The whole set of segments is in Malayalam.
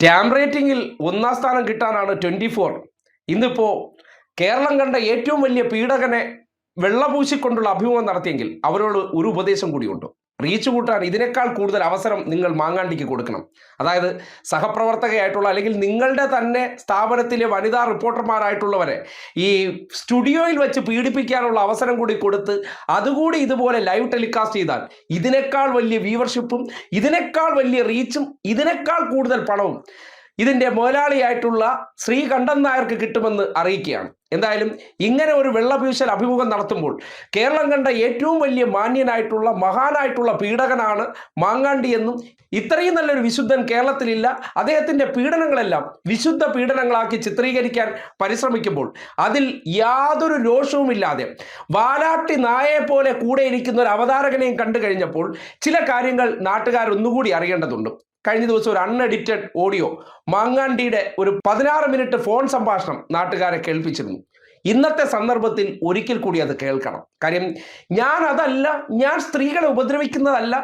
ടാം റേറ്റിംഗിൽ ഒന്നാം സ്ഥാനം കിട്ടാനാണ് 24. ഇന്നിപ്പോൾ കേരളം കണ്ട ഏറ്റവും വലിയ പീഡകനെ വെള്ളപൂശിക്കൊണ്ടുള്ള അഭിമുഖം നടത്തിയെങ്കിൽ അവരോട് ഒരു ഉപദേശം കൂടിയുണ്ട്. റീച്ച് കൂട്ടാൻ ഇതിനേക്കാൾ കൂടുതൽ അവസരം നിങ്ങൾ മാങ്ങാണ്ടിക്ക് കൊടുക്കണം. അതായത് സഹപ്രവർത്തകയായിട്ടുള്ള അല്ലെങ്കിൽ നിങ്ങളുടെ തന്നെ സ്ഥാപനത്തിലെ വനിതാ റിപ്പോർട്ടർമാരായിട്ടുള്ളവരെ ഈ സ്റ്റുഡിയോയിൽ വെച്ച് പീഡിപ്പിക്കാനുള്ള അവസരം കൂടി കൊടുത്ത് അതുകൂടി ഇതുപോലെ ലൈവ് ടെലികാസ്റ്റ് ചെയ്താൽ ഇതിനേക്കാൾ വലിയ വ്യൂവർഷിപ്പും ഇതിനേക്കാൾ വലിയ റീച്ചും ഇതിനേക്കാൾ കൂടുതൽ പണവും ഇതിൻ്റെ മുതലാളിയായിട്ടുള്ള ശ്രീ കണ്ഠൻ നായർക്ക് കിട്ടുമെന്ന് അറിയിക്കുകയാണ്. എന്തായാലും ഇങ്ങനെ ഒരു വെള്ളപൂശൽ അഭിമുഖം നടത്തുമ്പോൾ കേരളം കണ്ട ഏറ്റവും വലിയ മാന്യനായിട്ടുള്ള മഹാനായിട്ടുള്ള പീഡകനാണ് മാങ്ങാണ്ടി എന്നും ഇത്രയും നല്ലൊരു വിശുദ്ധൻ കേരളത്തിലില്ല, അദ്ദേഹത്തിൻ്റെ പീഡനങ്ങളെല്ലാം വിശുദ്ധ പീഡനങ്ങളാക്കി ചിത്രീകരിക്കാൻ പരിശ്രമിക്കുമ്പോൾ അതിൽ യാതൊരു രോഷവുമില്ലാതെ വാലാട്ടി നായയെ പോലെ കൂടെ ഇരിക്കുന്ന ഒരു അവതാരകനെയും കണ്ടു കഴിഞ്ഞപ്പോൾ ചില കാര്യങ്ങൾ നാട്ടുകാരൊന്നുകൂടി അറിയേണ്ടതുണ്ട്. കഴിഞ്ഞ ദിവസം ഒരു അൺഎഡിറ്റഡ് ഓഡിയോ മാങ്ങാണ്ടിയുടെ ഒരു 16 മിനിറ്റ് ഫോൺ സംഭാഷണം നാട്ടുകാരെ കേൾപ്പിച്ചിരുന്നു. ഇന്നത്തെ സന്ദർഭത്തിൽ ഒരിക്കൽ കൂടി അത് കേൾക്കണം. കാര്യം ഞാൻ സ്ത്രീകളെ ഉപദ്രവിക്കുന്നതല്ല,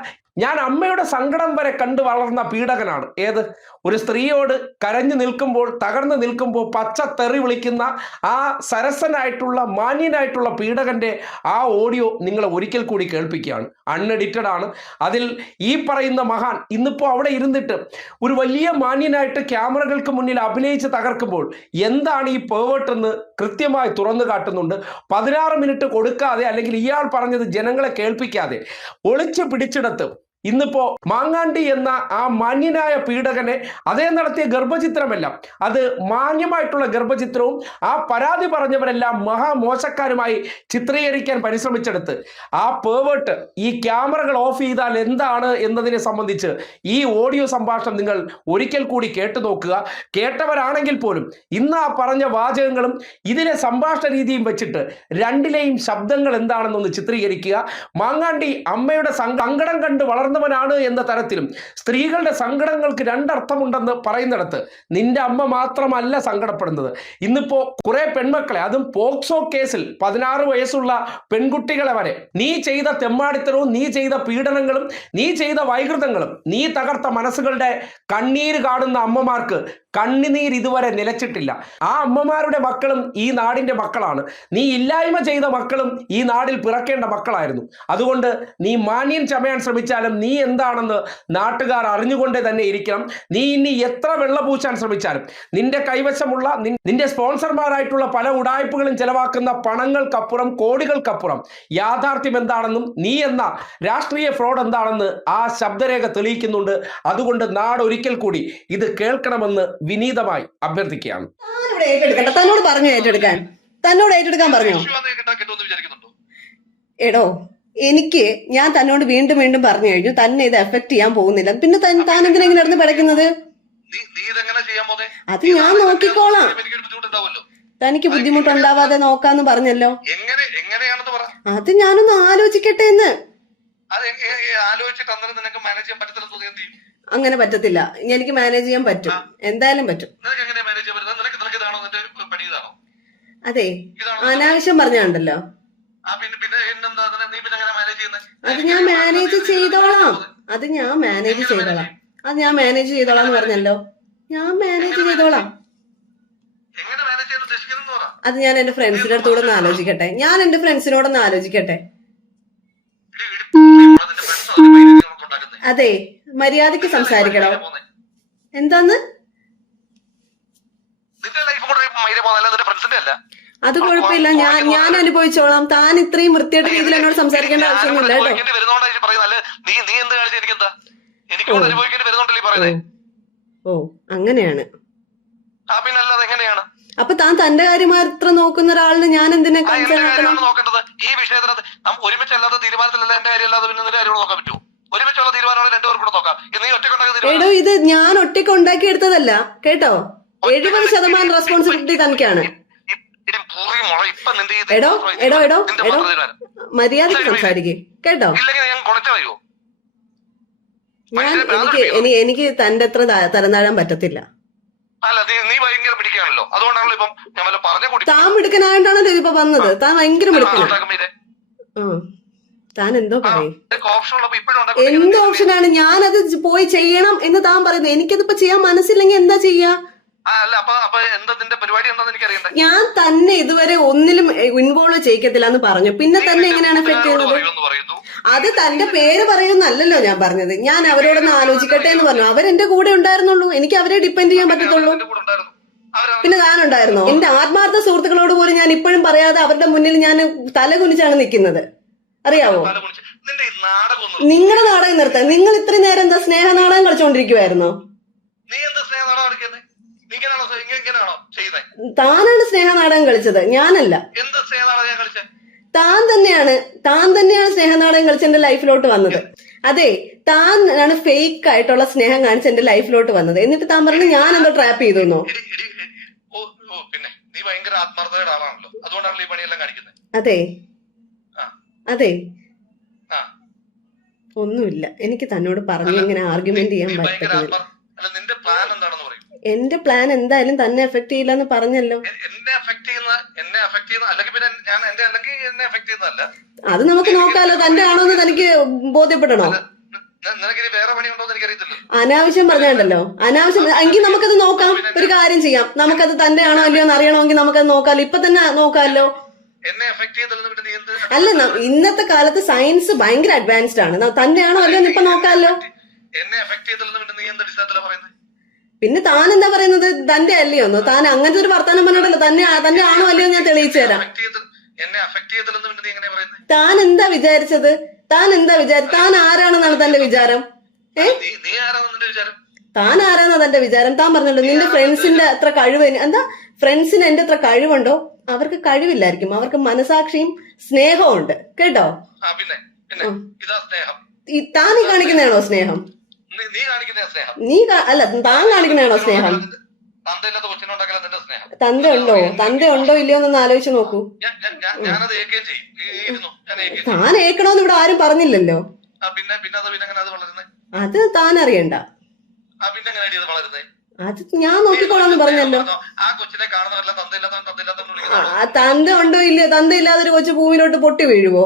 ഞാൻ അമ്മയുടെ സങ്കടം വരെ കണ്ടു വളർന്ന പീഡകനാണ്. ഏത് ഒരു സ്ത്രീയോട് കരഞ്ഞു നിൽക്കുമ്പോൾ തകർന്നു നിൽക്കുമ്പോൾ പച്ച തെറി വിളിക്കുന്ന ആ സരസനായിട്ടുള്ള മാന്യനായിട്ടുള്ള പീഡകന്റെ ആ ഓഡിയോ നിങ്ങളെ ഒരിക്കൽ കൂടി കേൾപ്പിക്കുകയാണ്. അൺഎഡിറ്റഡ് ആണ്. അതിൽ ഈ പറയുന്ന മഹാൻ ഇന്നിപ്പോൾ അവിടെ ഇരുന്നിട്ട് ഒരു വലിയ മാന്യനായിട്ട് ക്യാമറകൾക്ക് മുന്നിൽ അഭിനയിച്ച് തകർക്കുമ്പോൾ എന്താണ് ഈ പേവേട്ടെന്ന് കൃത്യമായി തുറന്നു കാട്ടുന്നുണ്ട്. 16 മിനിറ്റ് കൊടുക്കാതെ അല്ലെങ്കിൽ ഇയാൾ പറഞ്ഞത് ജനങ്ങളെ കേൾപ്പിക്കാതെ ഒളിച്ചു പിടിച്ചെടുത്ത് ഇന്നിപ്പോ മാങ്ങാണ്ടി എന്ന ആ മാന്യനായ പീഡകനെ അതേ നടത്തിയ ഗർഭചിത്രമെല്ലാം അത് മാന്യമായിട്ടുള്ള ഗർഭചിത്രവും ആ പരാതി പറഞ്ഞവരെല്ലാം മഹാമോശക്കാരുമായി ചിത്രീകരിക്കാൻ പരിശ്രമിച്ചെടുത്ത് ആ പേവേട്ട് ഈ ക്യാമറകൾ ഓഫ് ചെയ്താൽ എന്താണ് എന്നതിനെ സംബന്ധിച്ച് ഈ ഓഡിയോ സംഭാഷണം നിങ്ങൾ ഒരിക്കൽ കൂടി കേട്ടു നോക്കുക. കേട്ടവരാണെങ്കിൽ പോലും ഇന്ന് ആ പറഞ്ഞ വാചകങ്ങളും ഇതിലെ സംഭാഷണ രീതിയും വെച്ചിട്ട് രണ്ടിലെയും ശബ്ദങ്ങൾ എന്താണെന്നൊന്ന് ചിത്രീകരിക്കുക. മാങ്ങാണ്ടി അമ്മയുടെ സങ്കടം കണ്ട് വളർന്നവനാണ് എന്ന തരത്തിലും സ്ത്രീകളുടെ സങ്കടങ്ങൾക്ക് രണ്ടർത്ഥമുണ്ടെന്ന് പറയുന്നിടത്ത് നിന്റെ അമ്മ മാത്രമല്ല സങ്കടപ്പെടുന്നത്. ഇന്നിപ്പോ കുറെ പെൺമക്കളെ, അതും പോക്സോ കേസിൽ 16 വയസ്സുള്ള പെൺകുട്ടികളെ വരെ നീ ചെയ്ത തെമ്മാടിത്തരവും നീ ചെയ്ത പീഡനങ്ങളും നീ ചെയ്ത വൈകൃതങ്ങളും നീ തകർത്ത മനസ്സുകളുടെ കണ്ണീര് കാണുന്ന അമ്മമാർക്ക് കണ്ണുനീർ ഇതുവരെ നിലച്ചിട്ടില്ല. ആ അമ്മമാരുടെ മക്കളും ഈ നാടിന്റെ മക്കളാണ്. നീ ഇല്ലായ്മ ചെയ്ത മക്കളും ഈ നാടിൽ പിറക്കേണ്ട മക്കളായിരുന്നു. അതുകൊണ്ട് നീ മാന്യം ചമയാൻ ശ്രമിച്ചാലും നീ എന്താണെന്ന് നാട്ടുകാർ അറിഞ്ഞുകൊണ്ടേ തന്നെ ഇരിക്കണം. നീ ഇനി എത്ര വെള്ളപൂശാൻ ശ്രമിച്ചാലും നിന്റെ കൈവശമുള്ള നിന്റെ സ്പോൺസർമാരായിട്ടുള്ള പല ഉടായ്പകളും ചെലവാക്കുന്ന പണങ്ങൾക്കപ്പുറം കോടികൾക്കപ്പുറം യാഥാർത്ഥ്യം എന്താണെന്നും നീ എന്ന രാഷ്ട്രീയ ഫ്രോഡ് എന്താണെന്ന് ആ ശബ്ദരേഖ തെളിയിക്കുന്നുണ്ട്. അതുകൊണ്ട് നാട് ഒരിക്കൽ കൂടി ഇത് കേൾക്കണമെന്ന് വിനീതമായി അഭ്യർത്ഥിക്കുകയാണ്. തന്നോട് ഏറ്റെടുക്കാൻ പറഞ്ഞു. എടോ, ഞാൻ തന്നോട് വീണ്ടും വീണ്ടും പറഞ്ഞു കഴിഞ്ഞു തന്നെ ഇത് എഫക്ട് ചെയ്യാൻ പോകുന്നില്ല. പിന്നെ താൻ എന്തിനെങ്കിലും നടന്ന് പിടയ്ക്കുന്നത്? അത് ഞാൻ നോക്കിക്കോളാം. തനിക്ക് ബുദ്ധിമുട്ടുണ്ടാവാതെ നോക്കാന്ന് പറഞ്ഞല്ലോ. അത് ഞാനൊന്ന് ആലോചിക്കട്ടെ എന്ന്. അങ്ങനെ പറ്റത്തില്ല. എനിക്ക് മാനേജ് ചെയ്യാൻ പറ്റും, എന്തായാലും പറ്റും. അതെ, അനാവശ്യം പറഞ്ഞുണ്ടല്ലോ. അത് ഞാൻ മാനേജ് ചെയ്തോളാം. അത് ഞാൻ മാനേജ് ചെയ്തോളാം എന്ന് പറഞ്ഞല്ലോ. ഞാൻ മാനേജ് ചെയ്തോളാം. അത് ഞാൻ എന്റെ ഫ്രണ്ട്സിന്റെ അടുത്തോടൊന്ന് ആലോചിക്കട്ടെ. അതെ, മര്യാദക്ക് സംസാരിക്കണോ? എന്താന്ന്? അത് കുഴപ്പമില്ല, ഞാൻ അനുഭവിച്ചോളാം. താൻ ഇത്രയും വൃത്തിയായിട്ട് രീതിയിൽ എന്നോട് സംസാരിക്കേണ്ട ആവശ്യമൊന്നുമില്ല കേട്ടോ. ഓ, അങ്ങനെയാണ്. അപ്പൊ താൻ തന്റെ കാര്യം മാത്രം നോക്കുന്ന ഒരാളിന് ഞാൻ എന്തിനാ നോക്കേണ്ടത്? ഈ വിഷയത്തിന് ഒരുമിച്ചല്ലാത്ത തീരുമാനത്തിലല്ല എന്റെ കാര്യമല്ലാതെ പിന്നെ കാര്യം നോക്കാൻ പറ്റുമോ? ഒരുമിച്ചുള്ള തീരുമാനങ്ങൾ രണ്ടുപേർക്കും കൂടെ നോക്കാം. എടോ, ഇത് ഞാൻ ഒറ്റയ്ക്ക് ഉണ്ടാക്കി എടുത്തതല്ല കേട്ടോ. 70% റെസ്പോൺസിബിലിറ്റി തനിക്കാണ്. എടോ, മര്യാദക്ക് സംസാരിക്കേ കേട്ടോ. എനിക്ക് തന്റെ അത്ര തരംതാഴാൻ പറ്റത്തില്ല. താൻ മിടുക്കനായിട്ടാണല്ലോ ഇതിപ്പോ വന്നത്. താൻ ഭയങ്കര മിടുക്കനാണ്. താൻ എന്തോ പറയും? ഓപ്ഷൻ ഉള്ളപ്പോ ഇപ്പോഴും എന്ത് ഓപ്ഷനാണ്? ഞാനത് പോയി ചെയ്യണം എന്ന് താൻ പറയുന്നത്. എനിക്കതിപ്പോ ചെയ്യാൻ മനസ്സില്ലെങ്കിൽ എന്താ ചെയ്യാ? അല്ല അപ്പൊ എന്താ നിന്റെ പരിപാടി എന്താന്ന് എനിക്ക് അറിയണ്ടേ? ഞാൻ തന്നെ ഇതുവരെ ഒന്നിലും ഇൻവോൾവ് ചെയ്യിക്കത്തില്ല എന്ന് പറഞ്ഞു. പിന്നെ തന്നെ എങ്ങനെയാണ് എഫക്ട് ചെയ്യുന്നത്? അത് തന്റെ പേര് പറയുന്നല്ലോ ഞാൻ പറഞ്ഞത്. ഞാൻ അവരോടൊന്ന് ആലോചിക്കട്ടെ എന്ന് പറഞ്ഞു. അവരെന്റെ കൂടെ ഉണ്ടായിരുന്നുള്ളൂ. എനിക്ക് അവരെ ഡിപ്പെൻഡ് ചെയ്യാൻ പറ്റത്തുള്ളൂ. പിന്നെ താനുണ്ടായിരുന്നോ? എന്റെ ആത്മാർത്ഥ സുഹൃത്തുക്കളോട് പോലും ഞാൻ ഇപ്പോഴും പറയാതെ അവരുടെ മുന്നിൽ ഞാൻ തല കുനിച്ചാണ് നിൽക്കുന്നത്. അറിയാവോ? നിങ്ങളുടെ നാടകം നിർത്താൻ. നിങ്ങൾ ഇത്രയും നേരം എന്താ സ്നേഹ നാടകം കളിച്ചോണ്ടിരിക്കുവായിരുന്നോ? താനാണ് സ്നേഹ നാടകം കളിച്ചത്, ഞാനല്ല. താൻ തന്നെയാണ് സ്നേഹ നാടകം കളിച്ച് എന്റെ ലൈഫിലോട്ട് വന്നത്. അതെ, താൻ ആണ് ഫേക്ക് ആയിട്ടുള്ള സ്നേഹം കാണിച്ച് എന്റെ ലൈഫിലോട്ട് വന്നത്. എന്നിട്ട് താൻ പറഞ്ഞു ഞാൻ എന്തോ ട്രാപ്പ് ചെയ്തു. അതെ അതെ, ഒന്നുമില്ല. എനിക്ക് തന്നോട് പറഞ്ഞു ഇങ്ങനെ ആർഗ്യുമെന്റ് ചെയ്യാൻ പറ്റത്തില്ല. എന്റെ പ്ലാൻ എന്തായാലും തന്നെ എഫക്ട് ചെയ്യില്ല എന്ന് പറഞ്ഞല്ലോ. അത് നമുക്ക് നോക്കാലോ. തന്റെ ആണോ എന്ന് തനിക്ക് ബോധ്യപ്പെടണോ? അനാവശ്യം പറഞ്ഞാണ്ടല്ലോ, അനാവശ്യം. എങ്കിൽ നമുക്കത് നോക്കാം. ഒരു കാര്യം ചെയ്യാം, നമുക്കത് തന്റെ ആണോ അല്ലയോ എന്ന് അറിയണമെങ്കിൽ നമുക്കത് നോക്കാലോ. ഇപ്പൊ തന്നെ നോക്കാമല്ലോ. അല്ല, ഇന്നത്തെ കാലത്ത് സയൻസ് ഭയങ്കര അഡ്വാൻസ്ഡ് ആണ്. തന്നെയാണോ അല്ലയോ എന്ന് ഇപ്പൊ നോക്കാമല്ലോ. പിന്നെ താൻ എന്താ പറയുന്നത്? തന്റെ അല്ലയോന്നോ? താൻ അങ്ങനത്തെ ഒരു വർത്താനം പറഞ്ഞിട്ടല്ലോ. തന്നെ ആണോ അല്ലയോ ഞാൻ തെളിയിച്ചു തരാം. താൻ എന്താ വിചാരിച്ചത്? താൻ ആരാണെന്നാണ് തന്റെ വിചാരം? താൻ ആരാന്നാ തന്റെ വിചാരം? താൻ പറഞ്ഞല്ലോ നിന്റെ ഫ്രണ്ട്സിന്റെ അത്ര കഴിവ്. എന്താ ഫ്രണ്ട്സിന് എന്റെ അത്ര കഴിവുണ്ടോ? അവർക്ക് കഴിവില്ലായിരിക്കും. അവർക്ക് മനസാക്ഷിയും സ്നേഹവും ഉണ്ട്. കേട്ടോ? താൻ ഈ കാണിക്കുന്നതാണോ സ്നേഹം? അല്ല, താൻ കാണിക്കുന്നതാണോ സ്നേഹം? തന്ത ഉണ്ടോ ഇല്ലയോ എന്നൊന്ന് ആലോചിച്ച് നോക്കൂ. താൻ ഏക്കണോന്ന് ഇവിടെ ആരും പറഞ്ഞില്ലല്ലോ. അത് താൻ അറിയണ്ട. അത് ഞാൻ നോക്കിക്കോളാന്ന് പറഞ്ഞല്ലോ. തന്ത ഉണ്ടോ ഇല്ലയോ? തന്ത ഇല്ലാതെ ഒരു കൊച്ചു ഭൂമിയിലോട്ട് പൊട്ടി വീഴുവോ?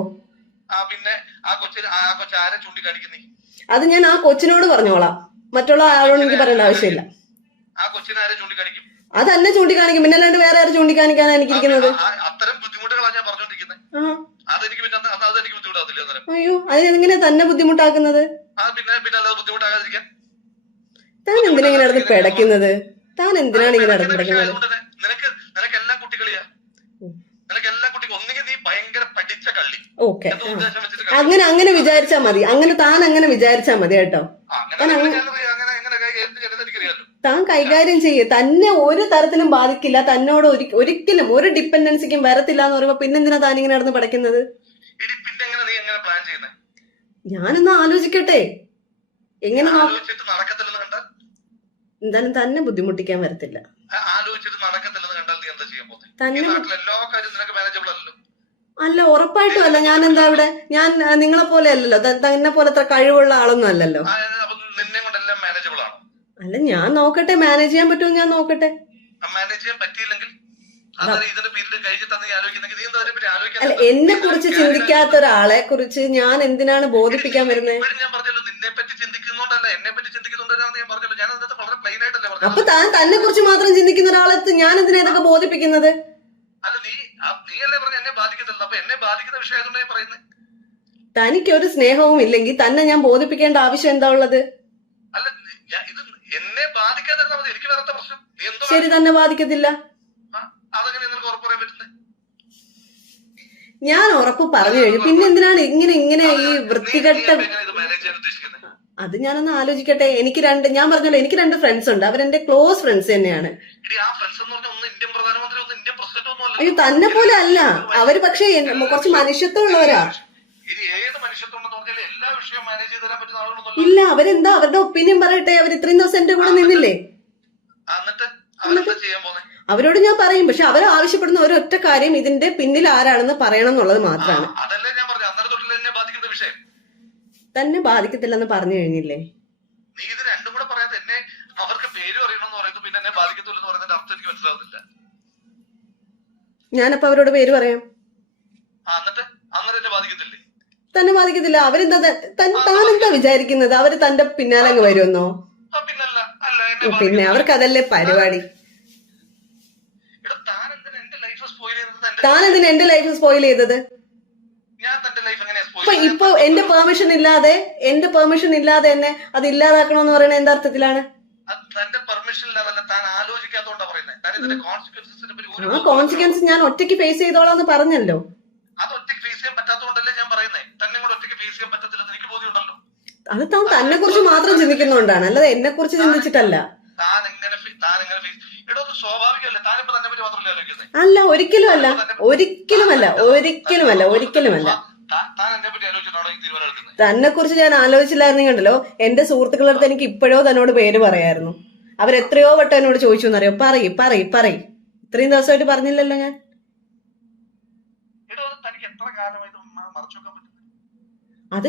അത് ഞാൻ ആ കൊച്ചിനോട് പറഞ്ഞോളാം. മറ്റുള്ള ആളോട് എനിക്ക് പറയേണ്ട ആവശ്യമില്ല. അത് എന്നെ ചൂണ്ടിക്കാണിക്കും. പിന്നെ അല്ലാണ്ട് വേറെ ആരും ചൂണ്ടിക്കാണിക്കാനാ എനിക്കിരിക്കുന്നത്? അയ്യോ, അതിനെങ്ങനെ തന്നെ ബുദ്ധിമുട്ടാക്കുന്നത്? താൻ എന്തിനാ ഇങ്ങനെ നടന്ന് പിടയ്ക്കുന്നത്? താൻ എന്തിനാണ് ഇങ്ങനെ നടന്ന് പിടയ്ക്കുന്നത്? ഓക്കെ, അങ്ങനെ വിചാരിച്ചാ മതി. താൻ അങ്ങനെ വിചാരിച്ചാ മതി കേട്ടോ. താൻ കൈകാര്യം ചെയ്യ്. തന്നെ ഒരു തരത്തിലും ബാധിക്കില്ല. തന്നോട് ഒരിക്കലും ഒരു ഡിപ്പെൻഡൻസിക്കും വരത്തില്ല എന്ന് പറയുമ്പോ പിന്നെന്തിനാ താൻ ഇങ്ങനെ നടന്ന് പഠിക്കുന്നത്? ഞാനൊന്ന് ആലോചിക്കട്ടെ. എങ്ങനെ എന്തായാലും തന്നെ ബുദ്ധിമുട്ടിക്കാൻ വരത്തില്ല. അല്ല, ഉറപ്പായിട്ടും അല്ല. ഞാൻ എന്താ ഇവിടെ? ഞാൻ നിങ്ങളെ പോലെ അല്ലല്ലോ. തന്നെ പോലെ അത്ര കഴിവുള്ള ആളൊന്നും അല്ലല്ലോ. അല്ല, ഞാൻ നോക്കട്ടെ. മാനേജ് ചെയ്യാൻ പറ്റുമോ ഞാൻ നോക്കട്ടെ. അല്ല, എന്നെ കുറിച്ച് ചിന്തിക്കാത്ത ഒരാളെ കുറിച്ച് ഞാൻ എന്തിനാണ് ബോധിപ്പിക്കാൻ വരുന്നത്? അപ്പൊ താൻ തന്നെ കുറിച്ച് മാത്രം ചിന്തിക്കുന്ന ഒരാളെ ഞാൻ എന്തിനാ ഇതൊക്കെ ബോധിപ്പിക്കുന്നത്? തനിക്കൊരു സ്നേഹവും ഇല്ലെങ്കിൽ തന്നെ ഞാൻ ബോധിപ്പിക്കേണ്ട ആവശ്യം എന്താ ഉള്ളത്? ശരി, തന്നെ ബാധിക്കത്തില്ല. ഞാൻ ഉറപ്പ് പറഞ്ഞു കഴിഞ്ഞു. പിന്നെ എന്തിനാണ് ഇങ്ങനെ ഈ വൃത്തികെട്ട? അത് ഞാനൊന്ന് ആലോചിക്കട്ടെ. ഞാൻ പറഞ്ഞല്ലോ, എനിക്ക് 2 ഫ്രണ്ട്സ് ഉണ്ട്. അവരെന്റെ ക്ലോസ് ഫ്രണ്ട്സ് തന്നെയാണ്. അയ്യോ, തന്നെ പോലെ അല്ല അവര്. പക്ഷെ കുറച്ച് മനുഷ്യത്വം ഉള്ളവരാ. ഇല്ല, അവരെന്താ അവരുടെ ഒപ്പീനിയൻ പറയട്ടെ. അവർ ഇത്രയും ദിവസം എന്റെ കൂടെ നിന്നില്ലേ? അവരോട് ഞാൻ പറയും. പക്ഷെ അവർ ആവശ്യപ്പെടുന്ന ഒരൊറ്റ കാര്യം ഇതിന്റെ പിന്നിൽ ആരാണെന്ന് പറയണം എന്നുള്ളത് മാത്രമാണ്. തന്നെ ബാധിക്കത്തില്ലെന്ന് പറഞ്ഞു കഴിഞ്ഞില്ലേ? ഞാനപ്പോ അവരോട് പേര് പറയാം. തന്നെ ബാധിക്കത്തില്ല. അവരെന്താ താനെന്താ വിചാരിക്കുന്നത്? അവര് തന്റെ പിന്നാലെ അങ്ങ് വരുമെന്നോ? പിന്നല്ല, അല്ല എന്നെ പിന്നെ അവർക്ക് അതല്ലേ പരിപാടി. താൻ എന്തിനാ എന്റെ ലൈഫ് സ്പോയിൽ ചെയ്തത്? താൻ എന്തിനാ എന്റെ ലൈഫ് സ്പോയിൽ ചെയ്തത്? ഞാൻ തന്റെ ലൈഫ് എങ്ങനെയാ സ്പോയിൽ ഇപ്പൊ എന്റെ പെർമിഷൻ ഇല്ലാതെ എന്നെ അത് ഇല്ലാതാക്കണമെന്ന് പറയുന്നത് എന്താ അർത്ഥത്തിലാണ്? തന്റെ പെർമിഷൻ ഇല്ലാതല്ല, താൻ ആലോചിക്കാത്തോണ്ടാ പറയുന്നത്. താൻ ഇതിന്റെ കോൺസിക്വൻസിനെ പറ്റി ആ കോൺസിക്വൻസ് ഞാൻ ഒറ്റയ്ക്ക് ഫേസ് ചെയ്തോളാന്ന് പറഞ്ഞല്ലോ. അത് ഒറ്റയ്ക്ക് ഫേസ് ചെയ്യാൻ പറ്റാത്തതുകൊണ്ടല്ലേ ഞാൻ പറയുന്നത്. തന്നെ കൂടെ ഒറ്റയ്ക്ക് ഫേസ് ചെയ്യാൻ പറ്റത്തില്ലെന്ന് എനിക്ക് ബോധ്യമുണ്ടല്ലോ. അത് താൻ തന്നെ കുറിച്ച് മാത്രം ചിന്തിക്കുന്നോണ്ടാണ്, അല്ലാതെ എന്നെ കുറിച്ച് ചിന്തിച്ചിട്ടല്ല. താൻ എങ്ങനെ എടോ അത് സ്വാഭാവികമല്ലേ? താനിപ്പോ തന്നെ പറ്റി മാത്രമല്ലേ ആലോചിക്കുന്നത്? അല്ല, ഒരിക്കലുമല്ല. താൻ എന്നെ പറ്റി ആലോചിച്ചിട്ടാണോ ഈ തീരുമാനം എടുക്കുന്നത്? തന്നെ കുറിച്ച് ഞാൻ ആലോചിച്ചില്ലായിരുന്നു കണ്ടല്ലോ. എന്റെ സുഹൃത്തുക്കളുടെ അടുത്ത് എനിക്ക് ഇപ്പോഴോ തന്നോട് പേര് പറയായിരുന്നു. അവരെത്രയോ വട്ടം എന്നോട് ചോദിച്ചു എന്നറിയോ. പറയ്. ഇത്രയും ദിവസമായിട്ട് പറഞ്ഞില്ലല്ലോ ഞാൻ. എടോ അത് തനിക്ക് എത്ര കാലമായിട്ട് മറച്ചു വെക്കാൻ പറ്റും? അത്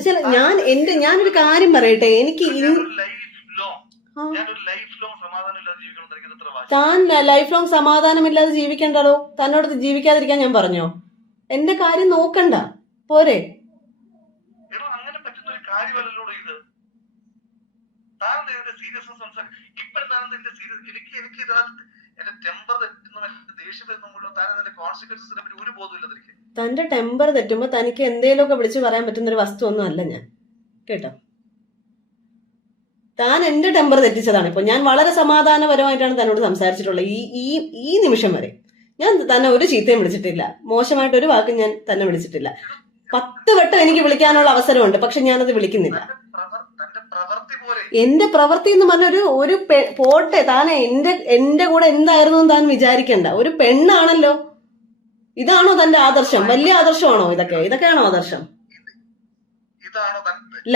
ഞാനൊരു കാര്യം പറയട്ടെ. എനിക്ക് ഞാനൊരു ലൈഫ് ലോങ് സമാധാനം ഇല്ലാതെ ജീവിക്കണം. തനിക്ക് എത്ര വാശി? താൻ ലൈഫ് ലോങ് സമാധാനമില്ലാതെ ജീവിക്കണ്ടോ? തന്നോട് ജീവിക്കാതിരിക്കാൻ ഞാൻ പറഞ്ഞോ? എന്റെ കാര്യം നോക്കണ്ട പോരെ? എടോ അങ്ങനെ പറ്റുന്ന ഒരു കാര്യമല്ലല്ലോ ഇത്. താൻ ഇതിന്റെ സീരിയസ്നെസ് സംസാരിക്കും. ഇപ്പോഴത്താണ് ഇതിന്റെ സീരിയസ്. എനിക്ക് ഇതിനകത്ത് എന്റെ ടെമ്പർ തെറ്റുന്ന ദേഷ്യം വരുന്നുള്ളൂ. താൻ അതിന്റെ കോൺസിക്വൻസിനെ പറ്റി ഒരു ബോധമില്ല തനിക്ക്. തന്റെ ടെമ്പർ തെറ്റുമ്പോ തനിക്ക് എന്തേലുമൊക്കെ വിളിച്ചു പറയാൻ പറ്റുന്ന ഒരു വസ്തു ഒന്നും അല്ല ഞാൻ, കേട്ടോ. താൻ എന്റെ ടെമ്പർ തെറ്റിച്ചതാണ്. ഇപ്പൊ ഞാൻ വളരെ സമാധാനപരമായിട്ടാണ് തന്നോട് സംസാരിച്ചിട്ടുള്ളത് ഈ നിമിഷം വരെ. ഞാൻ തന്നെ ഒരു ചീത്തയും വിളിച്ചിട്ടില്ല, മോശമായിട്ട് ഒരു വാക്കും ഞാൻ തന്നെ വിളിച്ചിട്ടില്ല. 10 വട്ടം എനിക്ക് വിളിക്കാനുള്ള അവസരമുണ്ട്, പക്ഷെ ഞാനത് വിളിക്കുന്നില്ല. എന്റെ പ്രവൃത്തി എന്ന് പറഞ്ഞ ഒരു പോട്ടെ, താൻ എന്റെ കൂടെ എന്തായിരുന്നു താൻ വിചാരിക്കണ്ട. ഒരു പെണ്ണാണല്ലോ. ഇതാണോ തന്റെ ആദർശം? വലിയ ആദർശമാണോ ഇതൊക്കെയാണോ ആദർശം?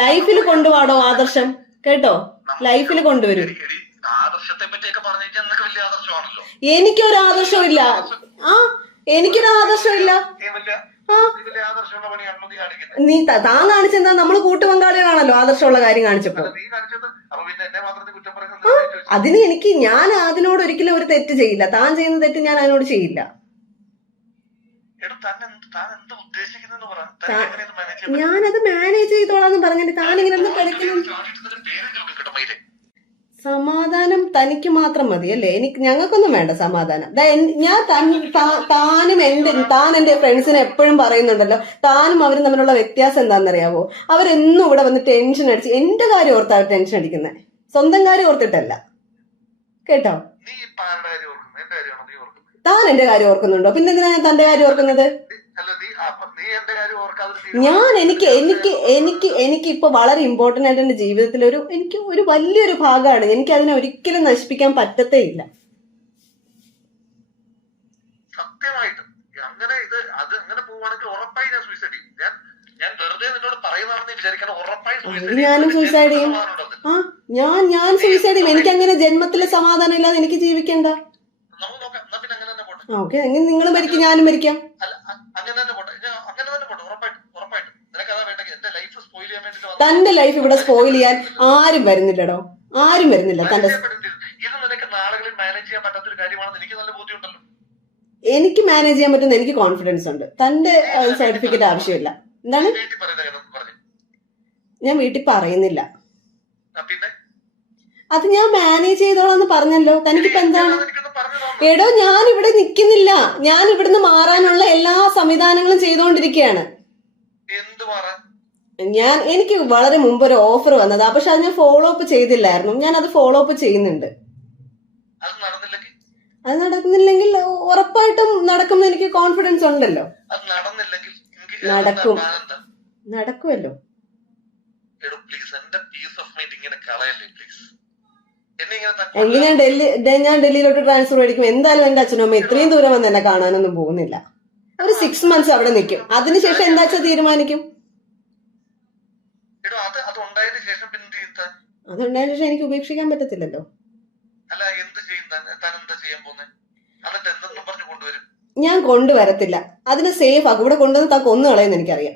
ലൈഫിൽ കൊണ്ടുപോടോ ആദർശം, കേട്ടോ. ലൈഫിൽ കൊണ്ടുവരൂ. ആദർശത്തെ പറ്റിയൊക്കെ പറഞ്ഞു കഴിഞ്ഞാൽ വലിയ ആദർശമാണല്ലോ. എനിക്കൊരു ആദർശവും ഇല്ല. നീ താൻ കാണിച്ചെന്താ? നമ്മള് കൂട്ടുപങ്കാളികളാണല്ലോ ആദർശമുള്ള കാര്യം കാണിച്ചപ്പോ. അതിന് ഞാൻ അതിനോട് ഒരിക്കലും ഒരു തെറ്റ് ചെയ്യില്ല. താൻ ചെയ്യുന്ന തെറ്റ് ഞാൻ അതിനോട് ചെയ്യില്ല. ഞാനത് മാനേജ് ചെയ്തോളാന്ന് പറഞ്ഞിട്ട് താനിങ്ങനെ എന്താ പഠിക്കണം? സമാധാനം തനിക്ക് മാത്രം മതി അല്ലേ? ഞങ്ങൾക്കൊന്നും വേണ്ട സമാധാനം. താൻ എന്റെ ഫ്രണ്ട്സിനെ എപ്പോഴും പറയുന്നുണ്ടല്ലോ, താനും അവരും തമ്മിലുള്ള വ്യത്യാസം എന്താണെന്നറിയാവോ? അവരെന്നും ഇവിടെ വന്ന് ടെൻഷൻ അടിച്ച് എന്റെ കാര്യം ഓർത്താ അവർ ടെൻഷൻ അടിക്കുന്നത്, സ്വന്തം കാര്യം ഓർത്തിട്ടല്ല, കേട്ടോ. താൻ എന്റെ കാര്യം ഓർക്കുന്നുണ്ടോ? പിന്നെന്തിനാ ഞാൻ തന്റെ കാര്യം ഓർക്കുന്നത്? എനിക്ക് ഇപ്പൊ വളരെ ഇമ്പോർട്ടന്റ് ആയിട്ട് എന്റെ ജീവിതത്തിൽ എനിക്ക് ഒരു വലിയൊരു ഭാഗമാണ്. എനിക്ക് അതിനെ ഒരിക്കലും നശിപ്പിക്കാൻ പറ്റത്തേ ഇല്ല. സത്യമായിട്ടും അങ്ങനെ അങ്ങനെ പോവാണെങ്കിൽ ഉറപ്പായി ഞാൻ സൂയിസൈഡ് ചെയ്യും. ഞാൻ വെറുതെ നിന്നോട് പറയുന്നതാണെന്ന് വിചാരിക്കണം. ഉറപ്പായി ഞാനും സൂയിസൈഡ് ചെയ്യും. ഞാൻ സൂയിസൈഡ് ചെയ്യും. എനിക്ക് അങ്ങനെ ജന്മത്തിലെ സമാധാനം ഇല്ലാതെ എനിക്ക് ജീവിക്കണ്ട. ഓക്കെ, എങ്ങനെ നിങ്ങൾ മരിക്കും, ഞാനും മരിക്കാം. തന്റെ ലൈഫ് ഇവിടെ സ്പോയിൽ ചെയ്യാൻ ആരും വരുന്നില്ലടോ, ആരും വരുന്നില്ല. എനിക്ക് മാനേജ് ചെയ്യാൻ പറ്റുന്ന എനിക്ക് കോൺഫിഡൻസ് ഉണ്ട്. തന്റെ സർട്ടിഫിക്കറ്റ് ആവശ്യമില്ല. എന്താണ്? ഞാൻ വീട്ടിൽ പറയുന്നില്ല. അത് ഞാൻ മാനേജ് ചെയ്തോളാന്ന് പറഞ്ഞല്ലോ. തനിക്കിപ്പോ എന്താണ്? എടോ, ഞാൻ ഇവിടെ നിൽക്കുന്നില്ല. ഞാൻ ഇവിടുന്ന് മാറാനുള്ള എല്ലാ സംവിധാനങ്ങളും ചെയ്തുകൊണ്ടിരിക്കുകയാണ്. എനിക്ക് വളരെ മുമ്പ് ഒരു ഓഫർ വന്നതാ, പക്ഷെ അത് ഞാൻ ഫോളോ അപ്പ് ചെയ്തില്ലായിരുന്നു. ഞാൻ അത് ഫോളോ അപ്പ് ചെയ്യുന്നുണ്ട്. അത് നടക്കുന്നില്ലെങ്കിൽ ഉറപ്പായിട്ടും നടക്കുമെന്ന് എനിക്ക് കോൺഫിഡൻസ് ഉണ്ടല്ലോ. നടക്കുമല്ലോ. ഞാൻ ഡൽഹിയിലോട്ട് ട്രാൻസ്ഫർ മേടിക്കും. എന്തായാലും എന്റെ അച്ഛനും അമ്മ ഇത്രയും ദൂരം വന്ന് എന്നെ കാണാനൊന്നും പോകുന്നില്ല. ഒരു 6 months അവിടെ നിൽക്കും. അതിനുശേഷം എന്താ വെച്ചാൽ തീരുമാനിക്കും. അതുണ്ടായതിനു ശേഷം എനിക്ക് ഉപേക്ഷിക്കാൻ പറ്റത്തില്ലല്ലോ. ഞാൻ കൊണ്ടുവരത്തില്ല. അതിന് സേഫ് ആക്കും. ഇവിടെ കൊണ്ടുവന്ന് താ കൊന്നു കളയെന്ന് എനിക്കറിയാം.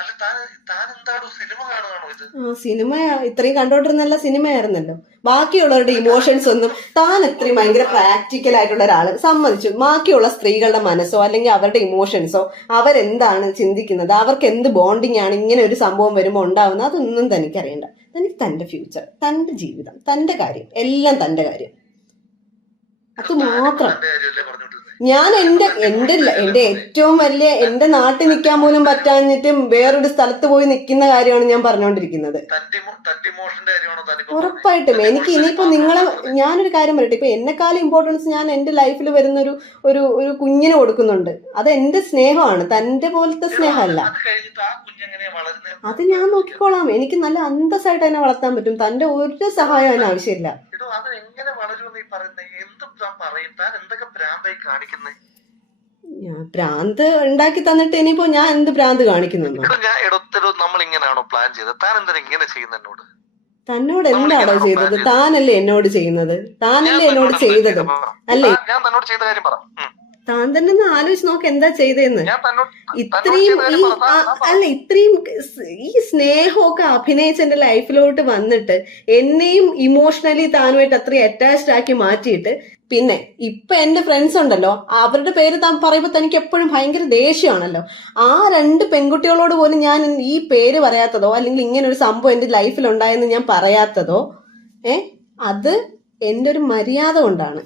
അല്ല താൻ എന്താണോ സിനിമ കാണുകയാണോ ഇത്? ആ സിനിമ ഇത്രയും കണ്ടോണ്ടിരുന്നല്ല സിനിമയായിരുന്നല്ലോ. ബാക്കിയുള്ളവരുടെ ഇമോഷൻസ് ഒന്നും താൻ ഇത്രയും ഭയങ്കര പ്രാക്ടിക്കൽ ആയിട്ടുള്ള ഒരാള് സമ്മതിച്ചു. ബാക്കിയുള്ള സ്ത്രീകളുടെ മനസ്സോ അല്ലെങ്കിൽ അവരുടെ ഇമോഷൻസോ അവരെന്താണ് ചിന്തിക്കുന്നത്, അവർക്ക് എന്ത് ബോണ്ടിങ് ആണ് ഇങ്ങനെ ഒരു സംഭവം വരുമ്പോൾ ഉണ്ടാവുന്നത്, അതൊന്നും തനിക്കറിയണ്ട. തനിക്ക് തന്റെ ഫ്യൂച്ചർ, തന്റെ ജീവിതം, തന്റെ കാര്യം, എല്ലാം തന്റെ കാര്യം, അത് മാത്രം. തന്റെ കാര്യമല്ലേ പറഞ്ഞോണ്ടിരുന്നത്? ഞാൻ എന്റെ ഏറ്റവും വലിയ എന്റെ നാട്ടിൽ നിൽക്കാൻ പോലും പറ്റാഞ്ഞിട്ട് വേറൊരു സ്ഥലത്ത് പോയി നിൽക്കുന്ന കാര്യമാണ് ഞാൻ പറഞ്ഞുകൊണ്ടിരിക്കുന്നത്. തന്റെ ഇമോഷന്റെ കാര്യമാണോ താനിപ്പോ ഉറപ്പായിട്ടും എനിക്ക് ഇനിയിപ്പോ നിങ്ങളെ ഞാനൊരു കാര്യം പറയട്ടെ, ഇപ്പൊ എന്നെക്കാളും ഇമ്പോർട്ടൻസ് ഞാൻ എന്റെ ലൈഫിൽ വരുന്ന ഒരു കുഞ്ഞിന് കൊടുക്കുന്നുണ്ട്. അത് എന്റെ സ്നേഹമാണ്, തന്റെ പോലത്തെ സ്നേഹമല്ല. അത് കഴിഞ്ഞിട്ട് ആ കുഞ്ഞെങ്ങനെയാ വളരുന്നത്? അത് ഞാൻ നോക്കിക്കോളാം. എനിക്ക് നല്ല അന്തസ്സായിട്ട് അതിനെ വളർത്താൻ പറ്റും. തന്റെ ഒരു സഹായം അതിന് ആവശ്യമില്ല. ഇടോ അത് എങ്ങനെ വളരുമെന്ന് ഈ പറയുന്നത്? എന്ത് താൻ പറയും? താൻ എന്തൊക്കെ ഭ്രാന്തായി കാണിക്കുന്നത്? ഞാൻ ഭ്രാന്ത് ഉണ്ടാക്കി തന്നിട്ട് ഇനിയിപ്പോ ഞാൻ എന്ത് ഭ്രാന്ത് കാണിക്കുന്നു? ഞാൻ ഇടത്തരോ നമ്മൾ ഇങ്ങനെയാണോ പ്ലാൻ ചെയ്തത്? താൻ എന്തിനാ ഇങ്ങനെ ചെയ്യുന്നത് എന്നോട്? തന്നോട് എന്താണോ ചെയ്തത്? താനല്ലേ എന്നോട് ചെയ്യുന്നത്, താനല്ലേ എന്നോട് ചെയ്തത് അല്ലേ? ഞാൻ തന്നോട് ചെയ്ത കാര്യം പറ. താൻ തന്നെ ഒന്ന് ആലോചിച്ച് നോക്ക് എന്താ ചെയ്തതെന്ന്. ഞാൻ തന്നോട് ഇത്രയും ഇത്രയും ഈ സ്നേഹമൊക്കെ അഭിനയിച്ച് എന്റെ ലൈഫിലോട്ട് വന്നിട്ട് എന്നെയും ഇമോഷണലി താനുമായിട്ട് അത്രയും അറ്റാച്ച്ഡ് ആക്കി മാറ്റിയിട്ട് പിന്നെ ഇപ്പൊ എന്റെ ഫ്രണ്ട്സ് ഉണ്ടല്ലോ, അവരുടെ പേര് താൻ പറയുമ്പോ തനിക്ക് എപ്പോഴും ഭയങ്കര ദേഷ്യമാണല്ലോ. ആ 2 പെൺകുട്ടികളോട് പോലും ഞാൻ ഈ പേര് പറയാത്തതോ അല്ലെങ്കിൽ ഇങ്ങനെ ഒരു സംഭവം എന്റെ ലൈഫിൽ ഉണ്ടായെന്ന് ഞാൻ പറയാത്തതോ അത് എന്റെ ഒരു മര്യാദ കൊണ്ടാണ്.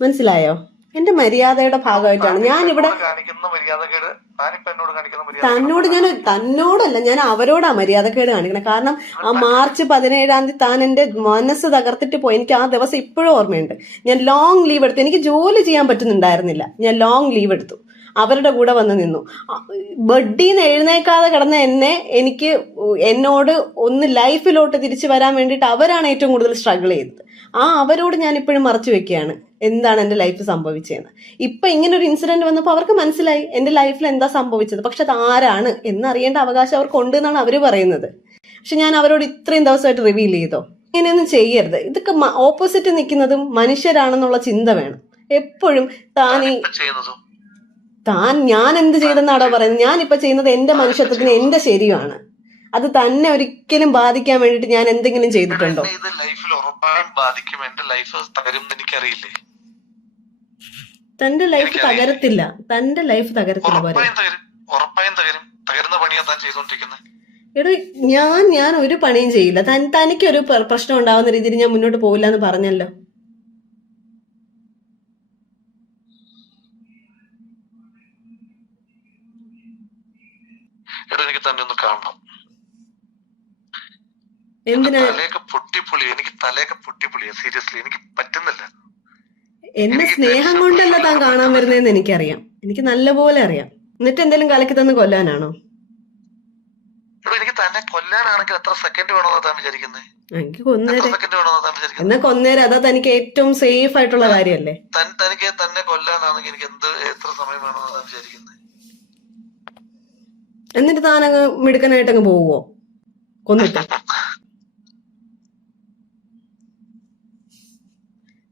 മനസ്സിലായോ? എന്റെ മര്യാദയുടെ ഭാഗമായിട്ടാണ് ഞാൻ ഇവിടെ കാണിക്കുന്ന മര്യാദക്കേട്. താനിപ്പോ എന്നോട് കാണിക്കുന്ന തന്നോടല്ല, ഞാൻ അവരോടാ മര്യാദക്കേട് കാണിക്കണം. കാരണം ആ മാർച്ച് 17-ാം തീയതി താൻ എന്റെ മനസ്സ് തകർത്തിട്ട് പോയി. എനിക്ക് ആ ദിവസം ഇപ്പോഴും ഓർമ്മയുണ്ട്. ഞാൻ ലോങ് ലീവ് എടുത്തു. എനിക്ക് ജോലി ചെയ്യാൻ പറ്റുന്നുണ്ടായിരുന്നില്ല. ഞാൻ ലോങ് ലീവ് എടുത്തു. അവരുടെ കൂടെ വന്ന് നിന്നു. ബെഡിന്ന് എഴുന്നേക്കാതെ കിടന്ന എനിക്ക് എന്നോട് ഒന്ന് ലൈഫിലോട്ട് തിരിച്ചു വരാൻ വേണ്ടിയിട്ട് അവരാണ് ഏറ്റവും കൂടുതൽ സ്ട്രഗിൾ ചെയ്തത്. അവരോട് ഞാൻ ഇപ്പോഴും മറച്ചു വെക്കുകയാണ് എന്താണ് എന്റെ ലൈഫ് സംഭവിച്ചതെന്ന്. ഇപ്പൊ ഇങ്ങനെ ഒരു ഇൻസിഡന്റ് വന്നപ്പോൾ അവർക്ക് മനസ്സിലായി എന്റെ ലൈഫിൽ എന്താ സംഭവിച്ചത്. പക്ഷെ അത് ആരാണ് എന്നറിയേണ്ട അവകാശം അവർക്ക് ഉണ്ട് എന്നാണ് അവര് പറയുന്നത്. പക്ഷെ ഞാൻ അവരോട് ഇത്രയും ദിവസമായിട്ട് റിവീൽ ചെയ്തോ? ഇങ്ങനെയൊന്നും ചെയ്യരുത്. ഇതൊക്കെ ഓപ്പോസിറ്റ് നിൽക്കുന്നതും മനുഷ്യരാണെന്നുള്ള ചിന്ത വേണം എപ്പോഴും. ഞാൻ എന്ത് ചെയ്തെന്നാണോ പറയുന്നത്? ഞാനിപ്പോ ചെയ്യുന്നത് എന്റെ മനുഷ്യത്വത്തിന് എന്റെ ശരിയാണ്. അത് തന്നെ ഒരിക്കലും ബാധിക്കാൻ വേണ്ടിട്ട് ഞാൻ എന്തെങ്കിലും ചെയ്തിട്ടുണ്ടോ? ലൈഫിൽ ഉറപ്പായും ബാധിക്കും. എന്റെ ലൈഫ് തകരും എനിക്കറിയില്ലേ? തന്റെ ലൈഫ് തകരത്തില്ല. തന്റെ ലൈഫ് തകരത്തില്ല. ഉറപ്പായും തകരും. തകരുന്ന പണിയാ താൻ ചെയ്തോണ്ടിരിക്കുന്നത്. എടോ ഞാൻ ഒരു പണിയും ചെയ്യില്ല. തനിക്കൊരു പ്രശ്നം ഉണ്ടാവുന്ന രീതിയിൽ ഞാൻ മുന്നോട്ട് പോകില്ല എന്ന് പറഞ്ഞല്ലോ. എനിക്ക് തന്നെ ഒന്ന് കാണണം. എന്തിനാ? എനിക്ക് തലയൊക്കെ പൊട്ടിപ്പൊളിയാ. സീരിയസ്ലി എനിക്ക് പറ്റുന്നില്ല. എന്നെ സ്നേഹം കൊണ്ടല്ല താൻ കാണാൻ വരുന്നതെന്ന് എനിക്കറിയാം. എനിക്ക് നല്ലപോലെ അറിയാം. എന്നിട്ട് എന്തെങ്കിലും കലക്കി തന്ന് കൊല്ലാനാണോ? എനിക്ക് തന്നെ കൊല്ലാനാണെങ്കിൽ എത്ര സെക്കൻഡ് വേണമെന്നാ താൻ വിചാരിക്കുന്നത്? എനിക്ക് കൊന്നേരെ. എന്നാ കൊന്നേരെ. അതാ തനിക്ക് ഏറ്റവും സേഫ് ആയിട്ടുള്ള കാര്യമല്ലേ? തനിക്ക് തന്നെ കൊല്ലാനാണെങ്കിൽ എനിക്ക് എത്ര സമയം വേണമെന്നാ താൻ വിചാരിക്കുന്നത്? എന്നിട്ട് താനങ്ങ് മിടുക്കനായിട്ടങ്ങ് പോവോ കൊന്നിട്ട്?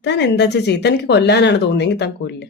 താൻ എന്താ ചെയ്യ? തനിക്ക് കൊല്ലാനാണ് തോന്നിയെങ്കിൽ താൻ കൊല്ല.